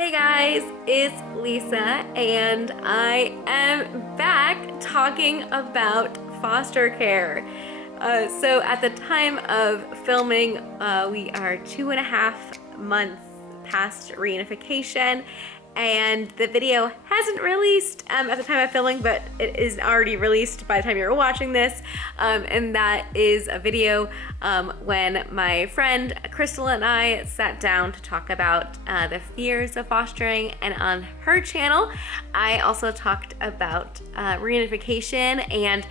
Hey guys, it's Lisa, and I am back talking about foster care. So at the time of filming, we are 2.5 months past reunification, and the video hasn't released at the time of filming, but it is already released by the time you're watching this. And that is a video when my friend Crystal and I sat down to talk about the fears of fostering, and on her channel I also talked about reunification and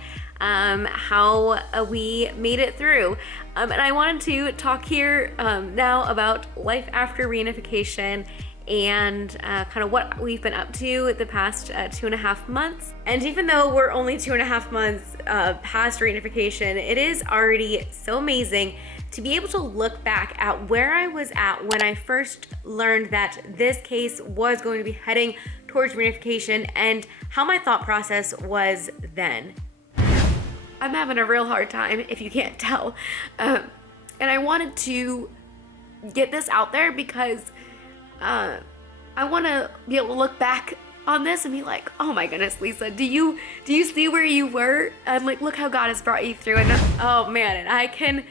how we made it through. And I wanted to talk here now about life after reunification and kind of what we've been up to the past 2.5 months. And even though we're only 2.5 months past reunification, it is already so amazing to be able to look back at where I was at when I first learned that this case was going to be heading towards reunification and how my thought process was then. I'm having a real hard time, if you can't tell. And I wanted to get this out there because I want to be able to look back on this and be like, oh my goodness, Lisa, do you see where you were? And like, look how God has brought you through. And oh man, and I can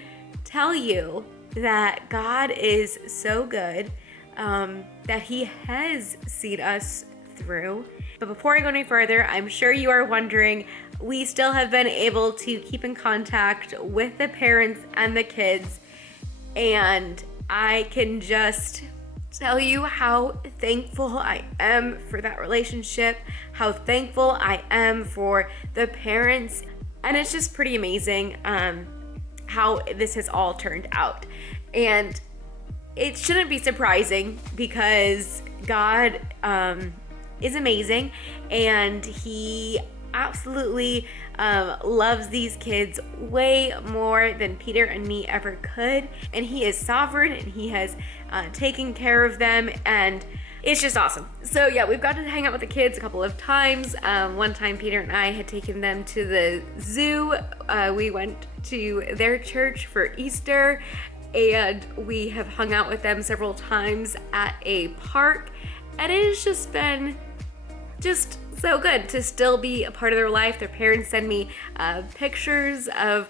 tell you that God is so good, that He has seen us through. But before I go any further, I'm sure you are wondering, we still have been able to keep in contact with the parents and the kids, and I can just tell you how thankful I am for that relationship, how thankful I am for the parents, and it's just pretty amazing how this has all turned out. And it shouldn't be surprising because God is amazing, and He absolutely loves these kids way more than Peter and me ever could, and He is sovereign, and He has taken care of them, and it's just awesome. So yeah, we've got to hang out with the kids a couple of times. One time Peter and I had taken them to the zoo. We went to their church for Easter, and we have hung out with them several times at a park, and it has just been so good to still be a part of their life. Their parents send me pictures of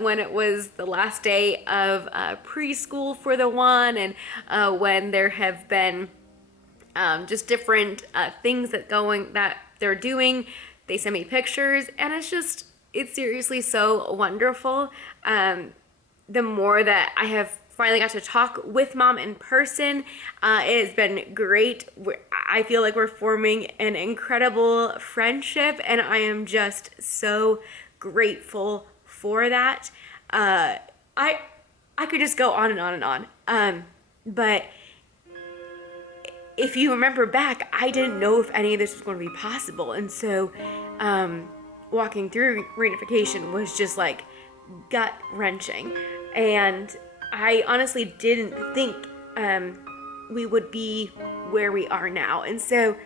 when it was the last day of preschool for the one, and when there have been just different things that they're doing. They send me pictures, and it's seriously so wonderful. The more that I have finally got to talk with Mom in person, it has been great. I feel like we're forming an incredible friendship, and I am just so grateful for that. I could just go on and on and on. But if you remember back, I didn't know if any of this was going to be possible, and so walking through reunification was just like gut-wrenching, and I honestly didn't think we would be where we are now. And so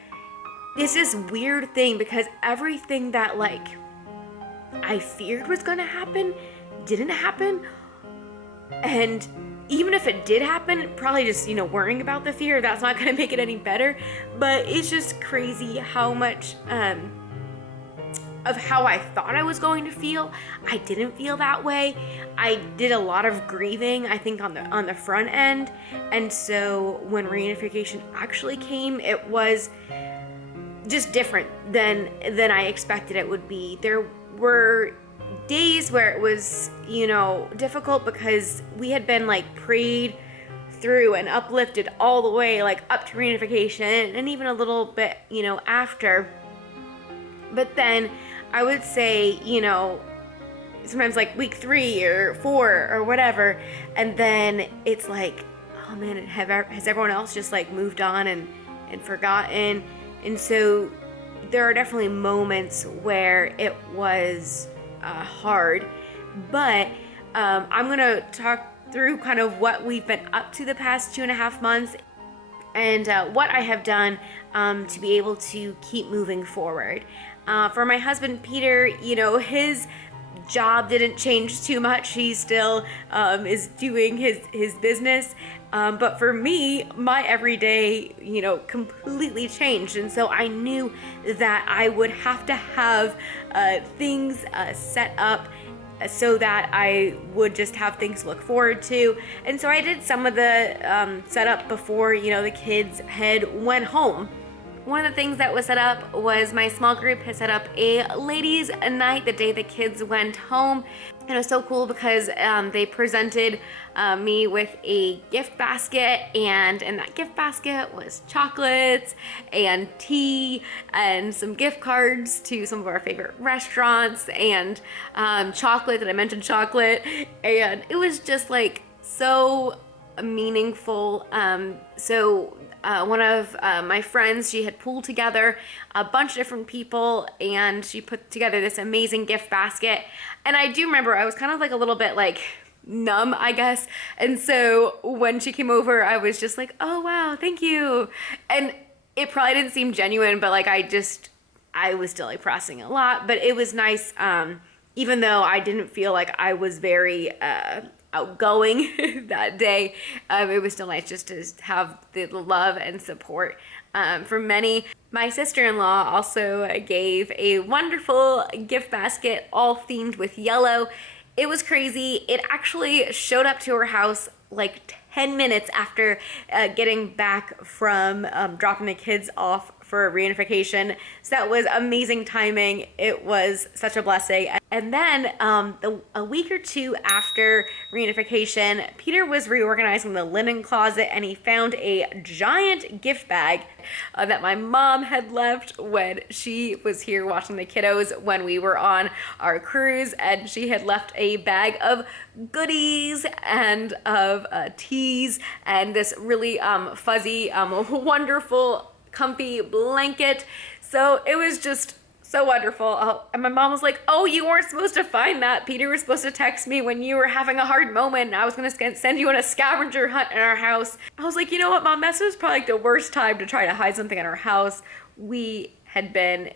it's this weird thing because everything that like I feared was gonna happen didn't happen. And even if it did happen, probably just, worrying about the fear, that's not gonna make it any better. But it's just crazy how much of how I thought I was going to feel, I didn't feel that way. I did a lot of grieving, I think, on the front end, and so when reunification actually came, it was just different than I expected it would be. There were days where it was, difficult because we had been like prayed through and uplifted all the way like up to reunification, and even a little bit, after. But then I would say, sometimes like week 3 or 4 or whatever, and then it's like, oh man, has everyone else just like moved on and forgotten? And so there are definitely moments where it was hard, but I'm gonna talk through kind of what we've been up to the past 2.5 months and what I have done to be able to keep moving forward. For my husband Peter, his job didn't change too much. He still is doing his business. But for me, my everyday, completely changed. And so I knew that I would have to have things set up so that I would just have things to look forward to. And so I did some of the setup before, the kids had went home. One of the things that was set up was my small group had set up a ladies' night the day the kids went home. And it was so cool because they presented me with a gift basket, and in that gift basket was chocolates and tea and some gift cards to some of our favorite restaurants, and chocolate, that I mentioned chocolate, and it was just like so meaningful. One of my friends, she had pulled together a bunch of different people, and she put together this amazing gift basket. And I do remember I was kind of like a little bit like numb, I guess. And so when she came over, I was just like, oh wow, thank you. And it probably didn't seem genuine, but like I was still like processing a lot. But it was nice, even though I didn't feel like I was very outgoing that day. It was still nice just to have the love and support from many. My sister-in-law also gave a wonderful gift basket, all themed with yellow. It was crazy. It actually showed up to her house like 10 minutes after getting back from dropping the kids off for reunification. So that was amazing timing. It was such a blessing. And then a week or two after reunification, Peter was reorganizing the linen closet, and he found a giant gift bag that my mom had left when she was here watching the kiddos when we were on our cruise, and she had left a bag of goodies and of teas and this really fuzzy, wonderful, comfy blanket. So it was just so wonderful. And my mom was like, oh, you weren't supposed to find that. Peter was supposed to text me when you were having a hard moment, and I was going to send you on a scavenger hunt in our house. I was like, you know what, Mom, this was probably like the worst time to try to hide something in our house. We had been,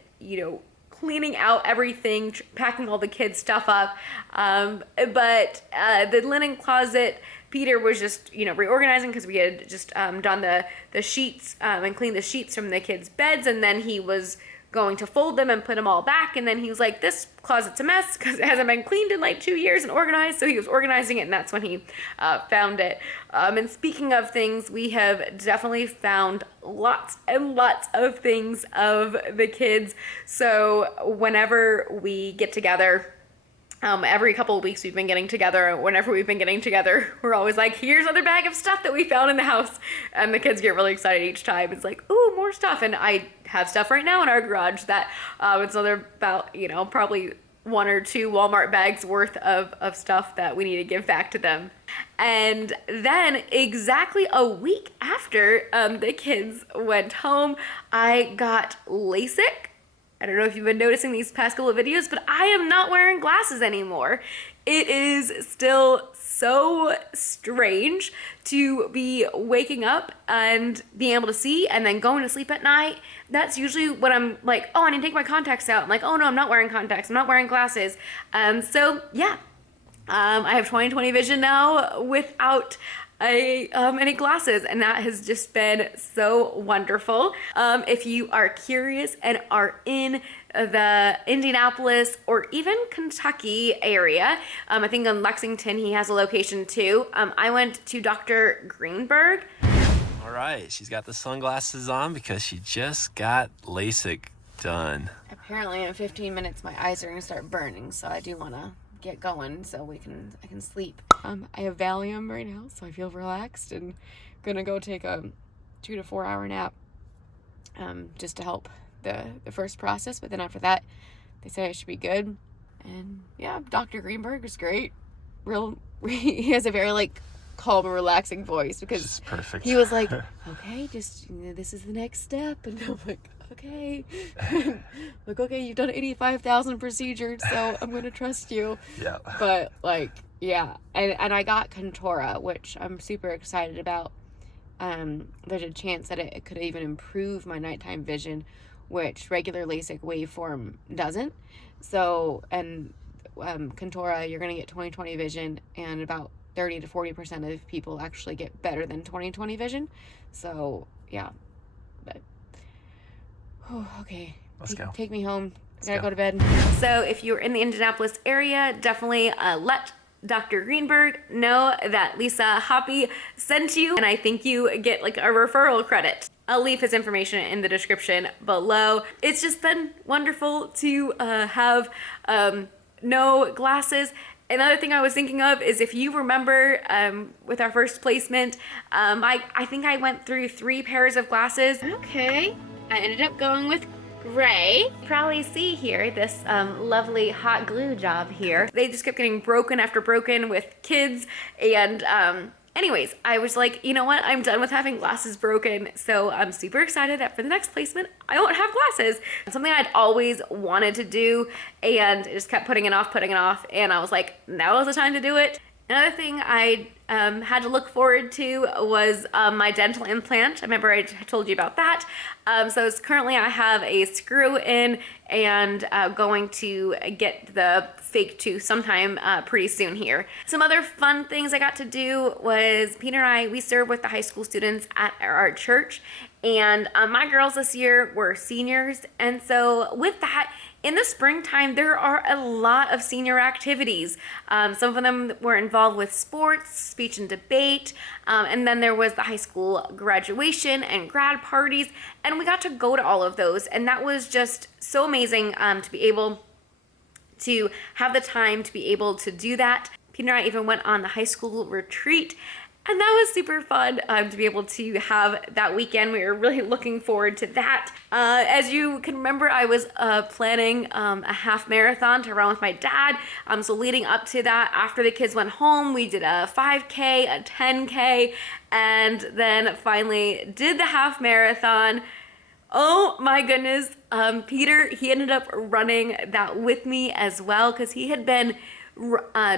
cleaning out everything, packing all the kids' stuff up. But the linen closet, Peter was just, reorganizing because we had just done the sheets and cleaned the sheets from the kids' beds, and then he was going to fold them and put them all back. And then he was like, this closet's a mess because it hasn't been cleaned in like 2 years and organized. So he was organizing it, and that's when he found it. And speaking of things, we have definitely found lots and lots of things of the kids. So whenever we get together, every couple of weeks we've been getting together. Whenever we've been getting together, we're always like, here's another bag of stuff that we found in the house. And the kids get really excited each time. It's like, ooh, more stuff. And I have stuff right now in our garage that it's another about, probably 1 or 2 Walmart bags worth of stuff that we need to give back to them. And then exactly a week after the kids went home, I got LASIK. I don't know if you've been noticing these past couple of videos, but I am not wearing glasses anymore. It is still so strange to be waking up and being able to see and then going to sleep at night. That's usually when I'm like, oh, I need to take my contacts out. I'm like, oh no, I'm not wearing contacts. I'm not wearing glasses. So yeah, I have 20/20 vision now without any glasses, and that has just been so wonderful. If you are curious and are in the Indianapolis or even Kentucky area, I think in Lexington he has a location too. I went to Dr. Greenberg. All right, she's got the sunglasses on because she just got LASIK done. Apparently in 15 minutes my eyes are gonna start burning, so I do want to get going so I can sleep. I have Valium right now, so I feel relaxed, and gonna go take a 2 to 4 hour nap just to help the first process. But then after that, they say I should be good. And yeah, Dr. Greenberg is great. He has a very like calm and relaxing voice, because perfect. He was like, okay, just this is the next step, and I'm like, okay. Like, okay, you've done 85,000 procedures, so I'm gonna trust you. Yeah. But like, yeah, and I got Contora, which I'm super excited about. There's a chance that it could even improve my nighttime vision, which regular LASIK waveform doesn't. So, and Contora, you're going to get 20/20 vision, and about 30 to 40% of people actually get better than 20/20 vision. So yeah, but okay, Let's go. Take me home. I gotta go. go to bed. So if you're in the Indianapolis area, definitely let Dr. Greenberg know that Lisa Hoppy sent you, and I think you get like a referral credit. I'll leave his information in the description below. It's just been wonderful to have no glasses. Another thing I was thinking of is, if you remember with our first placement, I think I went through 3 pairs of glasses. Okay, I ended up going with gray. You probably see here this lovely hot glue job here. They just kept getting broken after broken with kids, and anyways, I was like, you know what, I'm done with having glasses broken, so I'm super excited that for the next placement I won't have glasses. Something I'd always wanted to do, and I just kept putting it off, and I was like, now is the time to do it. Another thing I had to look forward to was my dental implant. I remember I told you about that. So currently I have a screw in, and going to get the fake tooth sometime pretty soon here. Some other fun things I got to do was, Peter and I, we serve with the high school students at our church, and my girls this year were seniors, and so with that, in the springtime, there are a lot of senior activities. Some of them were involved with sports, speech and debate, and then there was the high school graduation and grad parties, and we got to go to all of those, and that was just so amazing to be able to have the time to be able to do that. Peter and I even went on the high school retreat, and that was super fun to be able to have that weekend. We were really looking forward to that. As you can remember, I was planning a half marathon to run with my dad. So leading up to that, after the kids went home, we did a 5K, a 10K, and then finally did the half marathon. Oh my goodness. Peter, he ended up running that with me as well, because he had been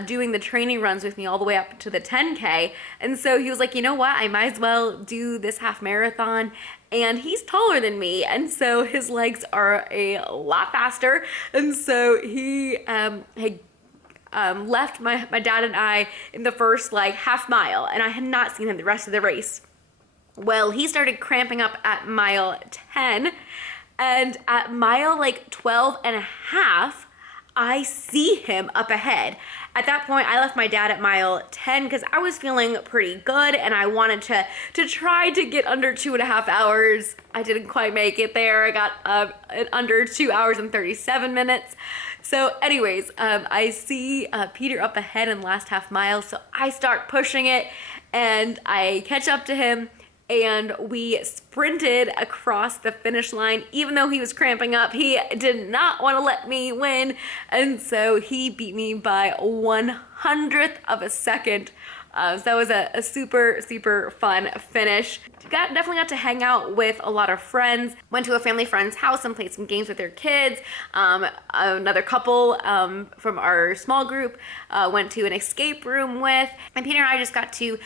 doing the training runs with me all the way up to the 10K, and so he was like, you know what, I might as well do this half marathon. And he's taller than me, and so his legs are a lot faster, and so he had left my dad and I in the first like half mile, and I had not seen him the rest of the race. Well, he started cramping up at mile 10, and at mile like 12 and a half, I see him up ahead. At that point, I left my dad at mile 10 because I was feeling pretty good, and I wanted to try to get under 2.5 hours. I didn't quite make it there. I got under 2 hours and 37 minutes. So anyways, I see Peter up ahead in the last half mile, so I start pushing it, and I catch up to him, and we sprinted across the finish line. Even though he was cramping up, he did not want to let me win, and so he beat me by 1/100th of a second. So that was a super fun finish. Definitely got to hang out with a lot of friends. Went to a family friend's house and played some games with their kids. Another couple from our small group went to an escape room with. And Peter and I just got to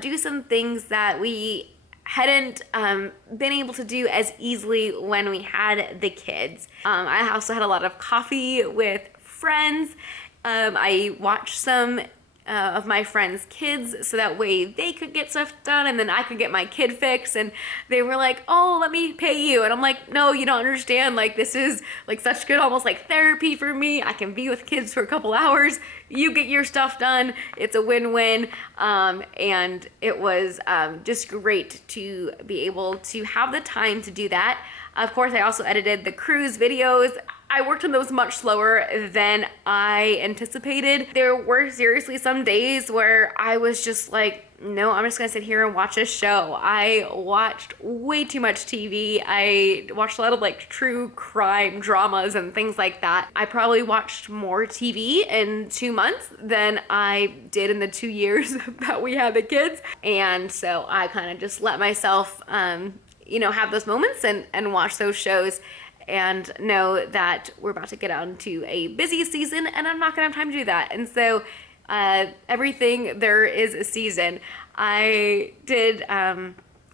do some things that we hadn't been able to do as easily when we had the kids. I also had a lot of coffee with friends. I watched some of my friends' kids, so that way they could get stuff done, and then I could get my kid fix. And they were like, oh, let me pay you. And I'm like, no, you don't understand. Like, this is like such good, almost like therapy for me. I can be with kids for a couple hours. You get your stuff done. It's a win-win. And it was just great to be able to have the time to do that. Of course, I also edited the cruise videos. I worked on those much slower than I anticipated. There were seriously some days where I was just like, no, I'm just gonna sit here and watch a show. I watched way too much TV. I watched a lot of like true crime dramas and things like that. I probably watched more TV in 2 months than I did in the 2 years that we had the kids. And so I kind of just let myself, have those moments and watch those shows, and know that we're about to get out into a busy season, and I'm not gonna have time to do that. And so everything, there is a season. I did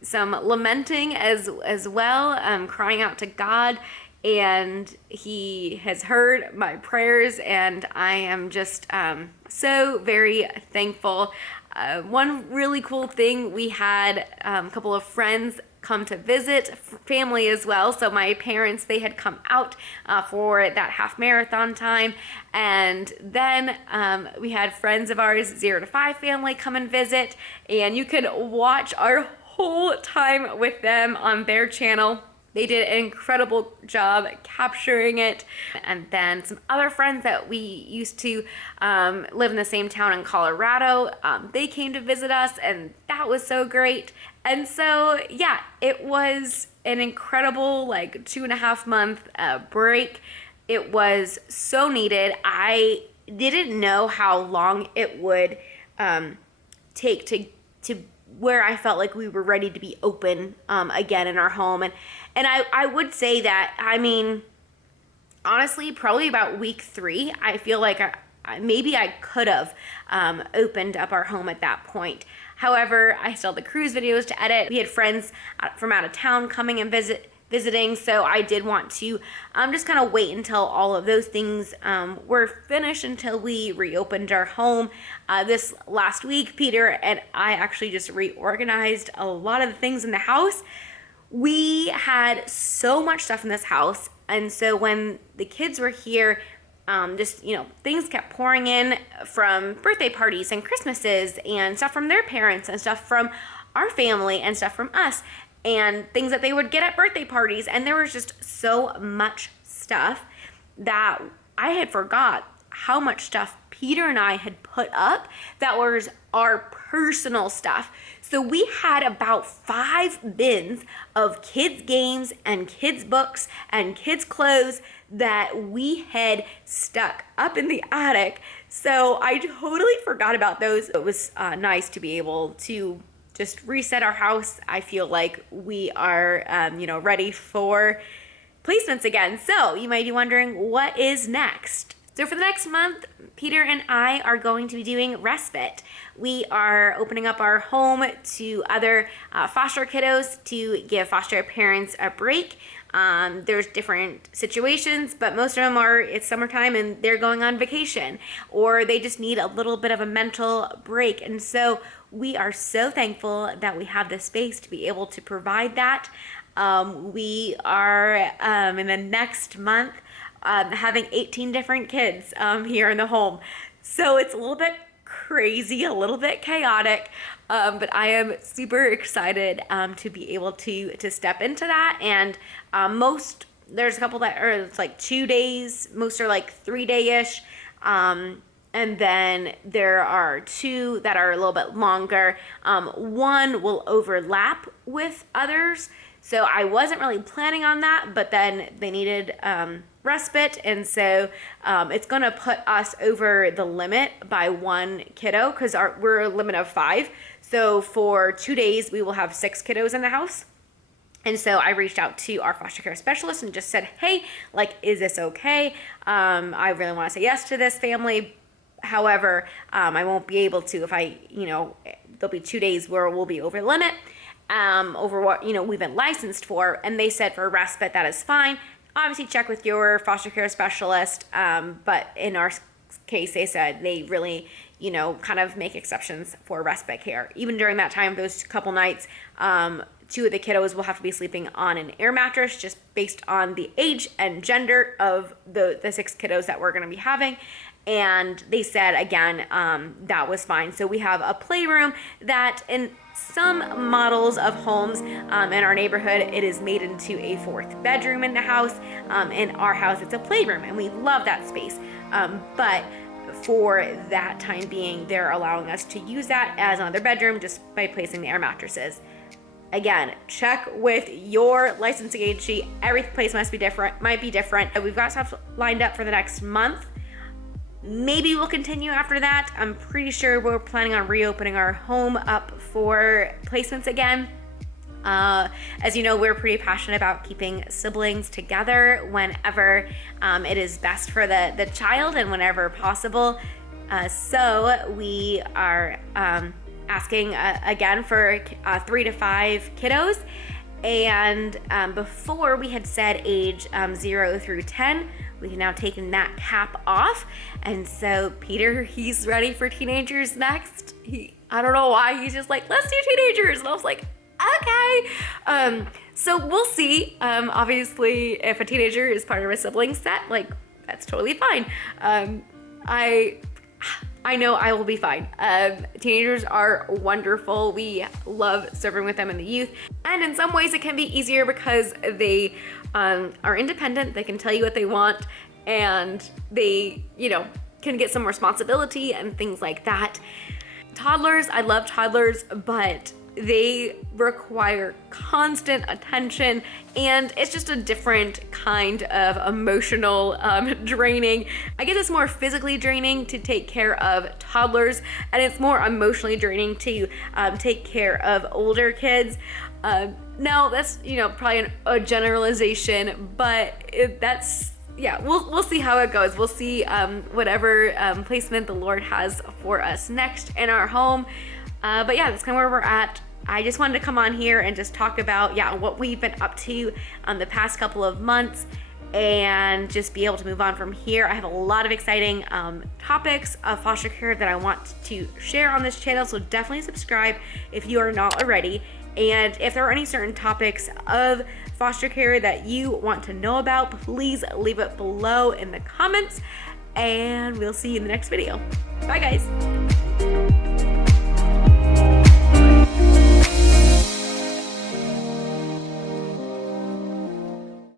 some lamenting as well, crying out to God, and he has heard my prayers, and I am just so very thankful. One really cool thing, we had a couple of friends come to visit, family as well. So my parents, they had come out for that half marathon time, and then we had friends of ours, 0 to 5 family, come and visit, and you can watch our whole time with them on their channel. They did an incredible job capturing it. And then some other friends that we used to live in the same town in Colorado, they came to visit us, and that was so great. And so, yeah, it was an incredible, like, 2.5 month break. It was so needed. I didn't know how long it would take to where I felt like we were ready to be open again in our home. And I would say that, I mean, honestly, probably about week 3, I feel like maybe I could have opened up our home at that point. However, I still had the cruise videos to edit. We had friends from out of town coming and visiting, so I did want to just kind of wait until all of those things were finished until we reopened our home. This last week, Peter and I actually just reorganized a lot of the things in the house. We had so much stuff in this house, and so when the kids were here, just, you know, things kept pouring in from birthday parties and Christmases, and stuff from their parents, and stuff from our family, and stuff from us, and things that they would get at birthday parties. And there was just so much stuff that I had forgot how much stuff Peter and I had put up that was our personal stuff. So we had about 5 bins of kids' games and kids' books and kids' clothes that we had stuck up in the attic. So I totally forgot about those. It was nice to be able to just reset our house. I feel like we are, ready for placements again. So you might be wondering, what is next? So for the next month, Peter and I are going to be doing respite. We are opening up our home to other foster kiddos to give foster parents a break. There's different situations, but most of them are, it's summertime and they're going on vacation, or they just need a little bit of a mental break. And so we are so thankful that we have the space to be able to provide that. We are in the next month having 18 different kids here in the home. So it's a little bit crazy, a little bit chaotic, but I am super excited to be able to step into that. And there's a couple that are, it's like 2 days, most are like 3-day-ish. And then there are 2 that are a little bit longer. One will overlap with others. So I wasn't really planning on that, but then they needed respite, and so it's going to put us over the limit by 1 kiddo, because we're a limit of 5. So for 2 days, we will have 6 kiddos in the house. And so I reached out to our foster care specialist and just said, hey, like, is this okay? I really want to say yes to this family. However, I won't be able to if there'll be 2 days where we'll be over the limit. Over what we've been licensed for, and they said for respite that is fine. Obviously check with your foster care specialist, but in our case they said they really kind of make exceptions for respite care. Even during that time, those couple nights, 2 of the kiddos will have to be sleeping on an air mattress, just based on the age and gender of the 6 kiddos that we're going to be having. And they said, again, that was fine. So we have a playroom that in some models of homes in our neighborhood, it is made into a 4th bedroom in the house. In our house, it's a playroom, and we love that space. But for that time being, they're allowing us to use that as another bedroom just by placing the air mattresses. Again, check with your licensing agency. Every place might be different. We've got stuff lined up for the next month. Maybe we'll continue after that. I'm pretty sure we're planning on reopening our home up for placements again. As you know, we're pretty passionate about keeping siblings together whenever it is best for the child and whenever possible. So we are asking again for 3 to 5 kiddos. And before we had said age 0 through 10, we've now taken that cap off. And so Peter, he's ready for teenagers next. I don't know why, he's just like, let's do teenagers. And I was like, okay. So we'll see. Obviously, if a teenager is part of a sibling set, like, that's totally fine. I know I will be fine. Teenagers are wonderful. We love serving with them in the youth. And in some ways it can be easier because they are independent. They can tell you what they want, and they, you know, can get some responsibility and things like that. Toddlers, I love toddlers, but they require constant attention, and it's just a different kind of emotional draining. I guess it's more physically draining to take care of toddlers, and it's more emotionally draining to take care of older kids. Now that's, you know, probably a generalization, but that's, yeah, we'll see how it goes. We'll see whatever placement the Lord has for us next in our home. But yeah, that's kind of where we're at. I just wanted to come on here and just talk about, yeah, what we've been up to the past couple of months, and just be able to move on from here. I have a lot of exciting topics of foster care that I want to share on this channel, so definitely subscribe if you are not already. And if there are any certain topics of foster care that you want to know about, please leave it below in the comments, and we'll see you in the next video. Bye guys.